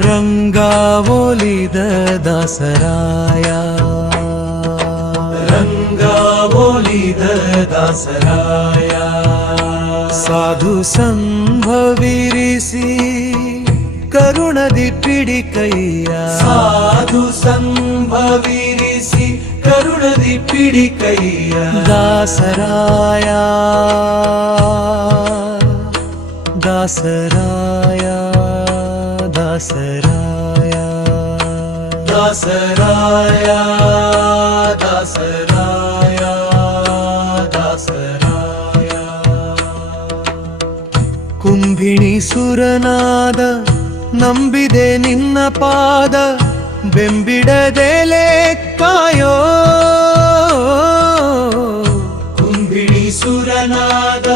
ರಂಗಾವೋಲಿದ ದಾಸರಾಯ ರಂಗಾವೋಲಿದ ದಾಸರಾಯ ಸಾಧು ಸಂಭವಿರಿಸಿ ಕರುಣದಿ ಪಿಡಿಕಯ್ಯ ಸಾಧು ಸಂಭವಿರಿಸಿ ಕರುಣದಿ ಪಿಡಿಕಯ್ಯ ದಾಸರಾಯ ದಾಸರಾಯ ದಾಸರಾಯ ದಾಸರಾಯ ದಾಸರಾಯ ದಾಸರಾಯ ಕುಂಭಿಣಿ ಸುರನಾದ ನಂಬಿದೆ ನಿನ್ನ ಪಾದ ಬೆಂಬಿಡದೆಲೆ ಕಾಯೋ ಕುಂಭಿಣಿ ಸುರನಾದ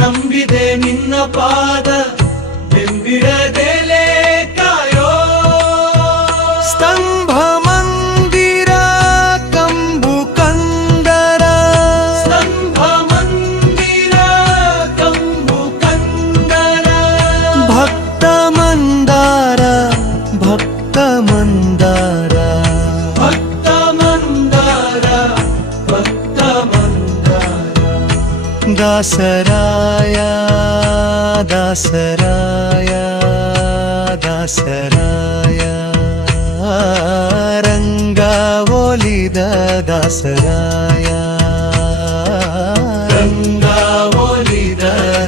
ನಂಬಿದೆ ನಿನ್ನ ಪಾದ ಬೆಂಬಿಡದೆಲೆ ಕಾಯೋ ಸ್ತಂಭ ಮಂದಿರ ಕಂಬು ಕಂದರ ಸ್ತಂಭ ಮಂದಿರ ಕಂಬು ಕಂದರ ಭಕ್ತ ಮಂದಾರ ಭಕ್ತ ಮಂದಾರ ಭಕ್ತ ಮಂದಾರ ಭಕ್ತ ಮಂದಾರ ದಾಸರಾಯ ದಾಸರಾಯ ದಾಸರಾಯ ರಂಗಾವೋಲಿದ ದಾಸರಾಯ ರಂಗಾವೋಲಿದ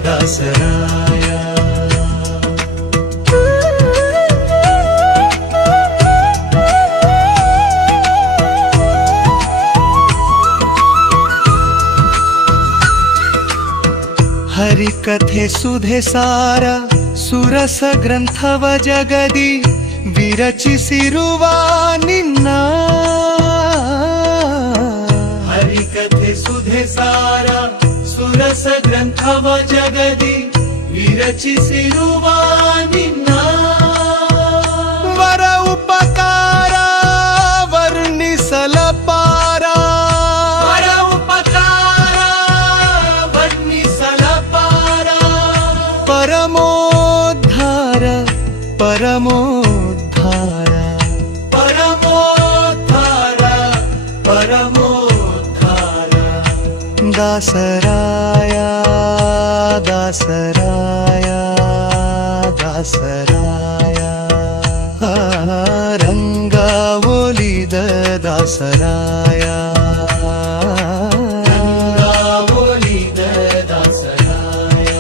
ದಾಸರಾಯ ಹರಿಕಥೆ ಸುಧೆ ಸಾರ ಸುರಸ ಗ್ರಂಥವ ಜಗದಿ ವಿರಚಿಸಿರುವ ನಿನ್ನ ಹರಿಕಥೆ ಸುಧೆ ಸಾರ ಸುರಸ ಗ್ರಂಥವ ಜಗದಿ ವಿರಚಿಸಿರುವ ನಿನ್ನ ವರ ಉಪಕಾರ ವರ್ಣಿಸಲ ಪಾರ ಪರಮೋದ್ಧಾರ ಪರಮೋದ್ಧಾರ ಪರಮೋದ್ಧಾರ ಪರಮೋದ್ಧಾರ ದಾಸರಾಯ ದಾಸರಾಯ ದಾಸರಾಯ ರಂಗಾವೋಲಿದ ದಾಸರಾಯ ರಂಗಾವೋಲಿದ ದಾಸರಾಯ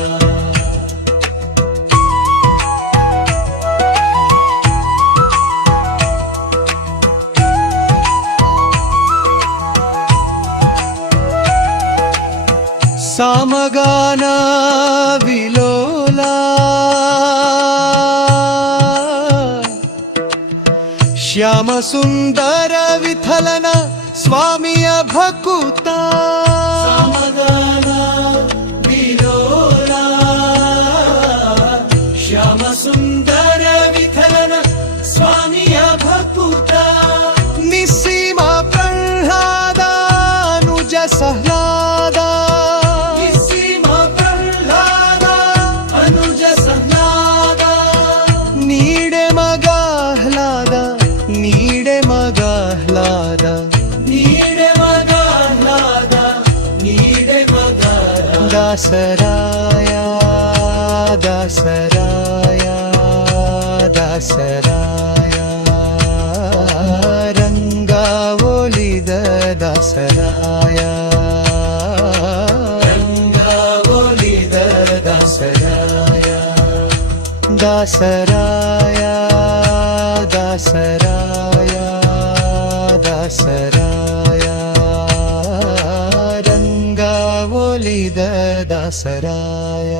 ಸಾಮಗಾನ ವಿಲೋಲ ಶ್ಯಾಮ ಸುಂದರ ವಿಠಲನ ಸ್ವಾಮಿಯ ಭಕುತ ಸಾಮಗಾನ ವಿಲೋಲ ಶ್ಯಾಮ ಸುಂದರ ವಿಠಲನ ಸ್ವಾಮಿಯ ಭಕುತ ನಿಸ್ಸೀಮ ಪ್ರಹ್ಲಾದ ಅನುಜ ಸಹ್ಲಾದ ದಾಸರಾಯ ದಾಸರಾಯ ದಾಸರಾಯ ರಂಗಾವೋಲಿದ ದಾಸರಾಯ ರಂಗಾವೋಲಿದ ದಾಸರಾಯ ದಾಸರಾಯ ದಾಸರಾಯ ದಾಸರಾಯ ರಂಗಾವೋಲಿದ ದಾಸರಾಯ